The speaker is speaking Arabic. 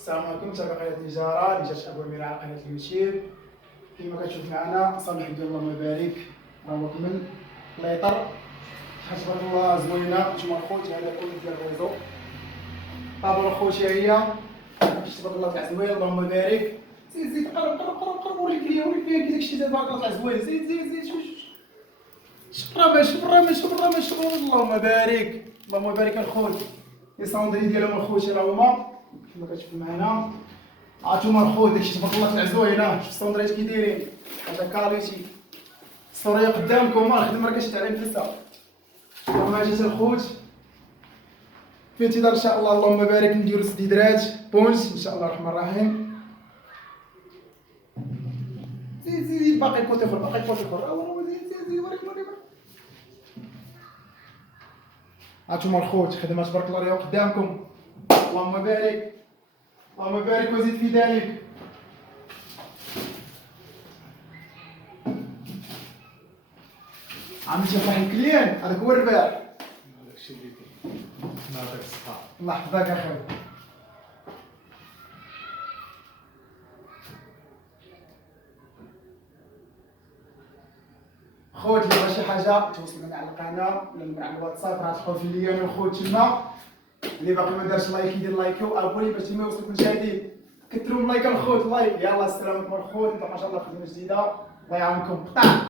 السلام عليكم متابعي التجاره اللي جات ابو على قناه اليوتيوب. كما كتشوف معنا صالح ديال اللهم بارك راه كمل ليطر حاج تبارك الله زوينه. نتوما الخوت هذا كله ديال الريزو طابور الخوت هي تبارك الله تاع زوين اللهم بارك. زيد زيد قرب قرب قرب قرب وريك ليا كي داكشي تبارك الله تاع زوين. زيد زيد زيد شبرا شبرا شبرا شبرا اللهم بارك اللهم بارك الخوت. لي صوندري ديالهم الخوت راه هما كما كتشوفوا معنا. هانتوما الخوت داكشي تبارك الله تاع زوينه. شوف الصوندريات كي دايرين هذا كاليتي الصوريه قدامكم. الخدمه راه كتعلم لسه. هما جات الخوت في انتظار ان شاء الله اللهم بارك نديرو سديدرات بونس ان شاء الله الرحمن الرحيم. زيد زيد باقي كوتي اخر باقي كوتي اخر زيد زيد زيد وريك وريك. هانتوما الخوت خدمه تبارك الله راه قدامكم اللهم بارك اللهم بارك وزيد في ذلك. عم تشوف واحد الكليان هذاك هو الرباح. داكشي اللي كاين. الله يعطيك الصحة. الله يحفظك اخويا. خوت اللي بغى شي حاجه تواصل معنا على القناه ولا على الواتساب راه تلقاو في لي انا الخوت تما. اللي باقي ما دارش لايك يدير لايك وابوني باش ما يوصلكم جديد. كثروا من لايك الخوت لايك. يلا السلام عليكم الخوت. ما شاء الله خدمه جديده الله يعاونكم.